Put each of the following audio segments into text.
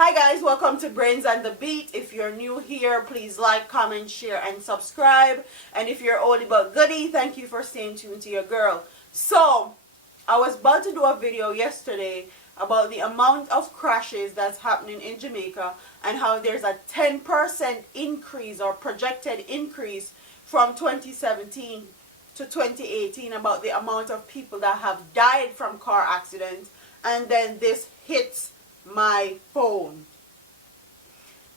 Hi guys, welcome to Brains and the Beat. If you're new here, please like, comment, share, and subscribe. And if you're oldie but goodie, thank you for staying tuned to your girl. So, I was about to do a video yesterday about the amount of crashes that's happening in Jamaica and how there's a 10% increase or projected increase from 2017 to 2018 about the amount of people that have died from car accidents, and then this hits my phone.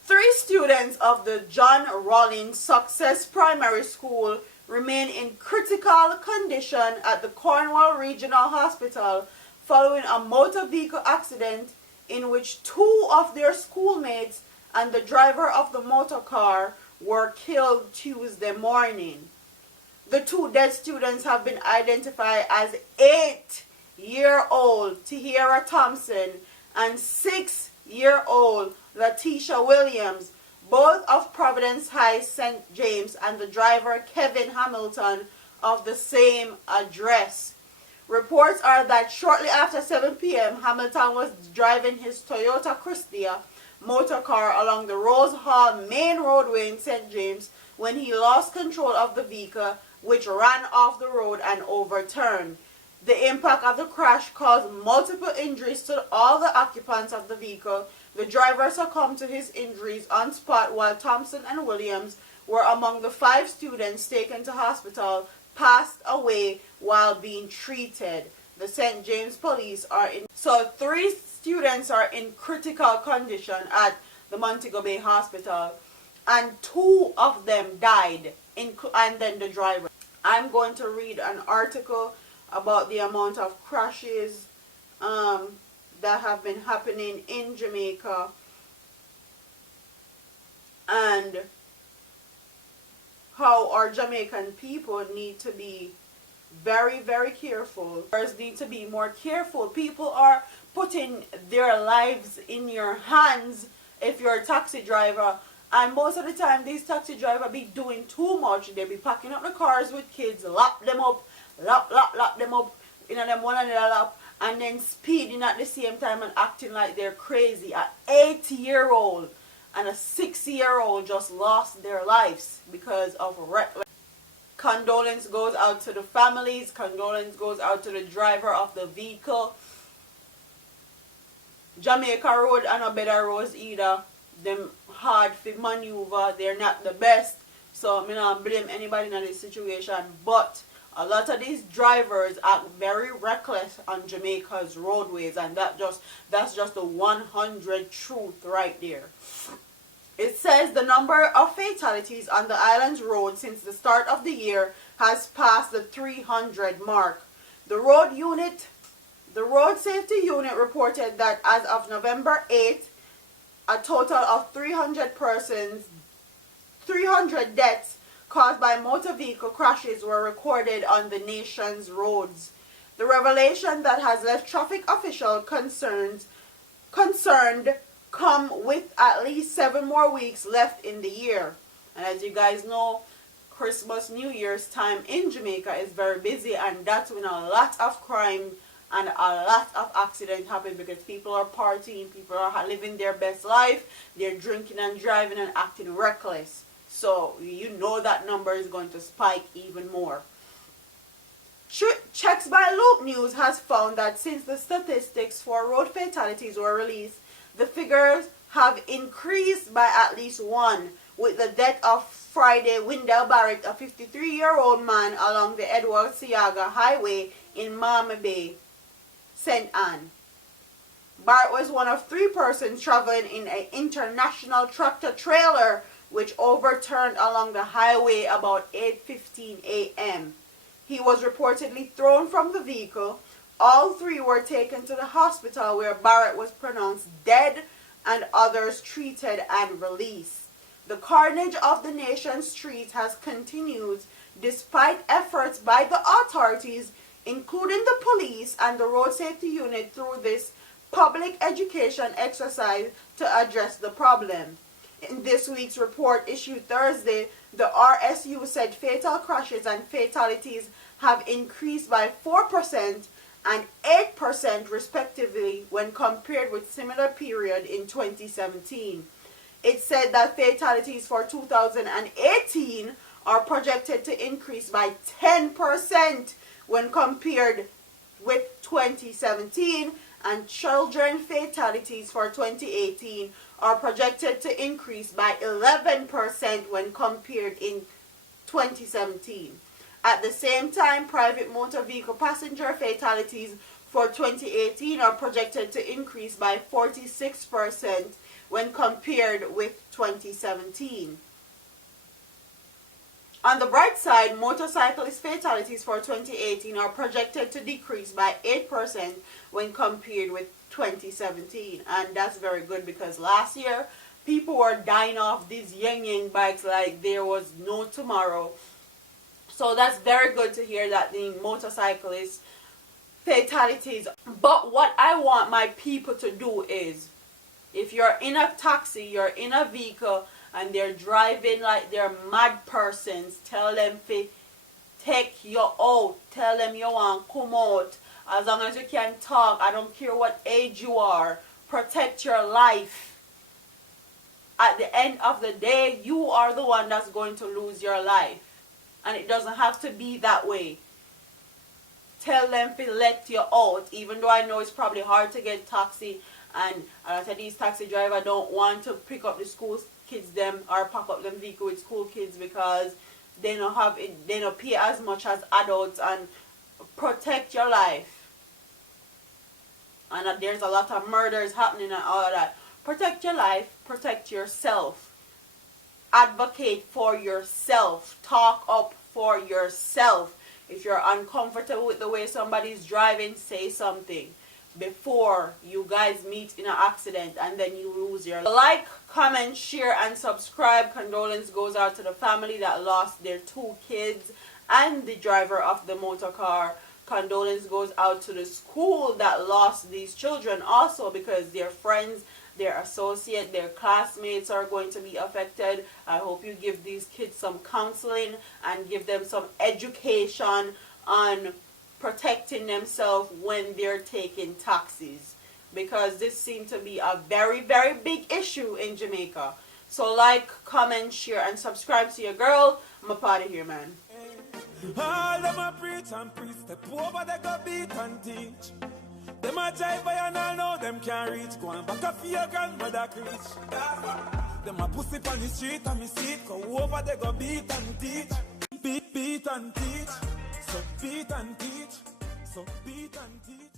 3 students of the John Rawlings Success Primary School remain in critical condition at the Cornwall Regional Hospital following a motor vehicle accident in which 2 of their schoolmates and the driver of the motor car were killed Tuesday morning. The 2 dead students have been identified as 8-year-old Tahira Thompson and 6-year-old Letitia Williams, both of Providence High St. James, and the driver Kevin Hamilton of the same address. Reports are that shortly after 7 p.m. Hamilton was driving his Toyota Cristia motor car along the Rose Hall main roadway in St. James when he lost control of the vehicle, which ran off the road and overturned. The impact of the crash caused multiple injuries to all the occupants of the vehicle. The driver succumbed to his injuries on spot, while Thompson and Williams were among the 5 students taken to hospital, passed away while being treated. The St. James police are in. So 3 students are in critical condition at the Montego Bay Hospital, and 2 of them died, and then the driver. I'm going to read an article about the amount of crashes that have been happening in Jamaica and how our Jamaican people need to be very, very careful. Others need to be more careful. People are putting their lives in your hands if you're a taxi driver, and most of the time these taxi drivers be doing too much. They be packing up the cars with kids, lock them up in them one another lap, and then speeding at the same time and acting like they're crazy. An 8-year-old and a 6-year-old just lost their lives because of reckless. Condolence goes out to the families. Condolence goes out to the driver of the vehicle. Jamaica road and a better roads either. Them hard to maneuver. They're not the best. So I don't blame anybody in this situation, but a lot of these drivers act very reckless on Jamaica's roadways, and that's just the 100 truth right there. It says the number of fatalities on the island's road since the start of the year has passed the 300 mark. The road safety unit reported that as of November 8th, a total of 300 deaths caused by motor vehicle crashes were recorded on the nation's roads. The revelation that has left traffic officials concerned come with at least 7 more weeks left in the year. And as you guys know, Christmas, New Year's time in Jamaica is very busy, and that's when a lot of crime and a lot of accidents happen because people are partying, people are living their best life, they're drinking and driving and acting reckless. So you know that number is going to spike even more. Checks by Loop News has found that since the statistics for road fatalities were released, the figures have increased by at least 1, with the death of Friday Wendell Barrett, a 53-year-old man along the Edward Siaga Highway in Miami Bay, St. Ann. Barrett was one of 3 persons traveling in an international tractor trailer which overturned along the highway about 8:15 a.m. He was reportedly thrown from the vehicle. All 3 were taken to the hospital where Barrett was pronounced dead and others treated and released. The carnage of the nation's streets has continued despite efforts by the authorities, including the police and the road safety unit, through this public education exercise to address the problem. In this week's report issued Thursday, the RSU said fatal crashes and fatalities have increased by 4% and 8% respectively when compared with similar period in 2017. It said that fatalities for 2018 are projected to increase by 10% when compared with 2017, and children fatalities for 2018 are projected to increase by 11% when compared in 2017. At the same time, private motor vehicle passenger fatalities for 2018 are projected to increase by 46% when compared with 2017. On the bright side, motorcyclist fatalities for 2018 are projected to decrease by 8% when compared with 2017. And that's very good, because last year people were dying off these yang bikes like there was no tomorrow. So that's very good to hear that the motorcyclist fatalities. But what I want my people to do is, if you're in a taxi, you're in a vehicle, and they're driving like they're mad persons, tell them to take you out. Tell them you want to come out. As long as you can talk, I don't care what age you are. Protect your life. At the end of the day, you are the one that's going to lose your life. And it doesn't have to be that way. Tell them to let you out, even though I know it's probably hard to get taxi, and a lot of these taxi drivers don't want to pick up the school kids them or pack up them vehicle with school kids because they don't have it, they don't pay as much as adults. And protect your life. And there's a lot of murders happening and all of that. Protect your life, protect yourself. Advocate for yourself. Talk up for yourself. If you're uncomfortable with the way somebody's driving, say something before you guys meet in an accident and then you lose your life. Like, comment, share, and subscribe. Condolence goes out to the family that lost their 2 kids and the driver of the motor car. Condolence goes out to the school that lost these children also, because their friends, their associate, their classmates are going to be affected. I hope you give these kids some counseling and give them some education on protecting themselves when they're taking taxis, because this seems to be a very, very big issue in Jamaica. So like, comment, share, and subscribe to your girl. I'm a part of here, man. All them a preach and preach, step over they go beat and teach. Them a jive by and all know them can't reach. Go and back up for your grandmother preach. Them a pussy on the street and me see it. Go over they go beat and teach. Beat and teach. So beat and teach. So beat and teach.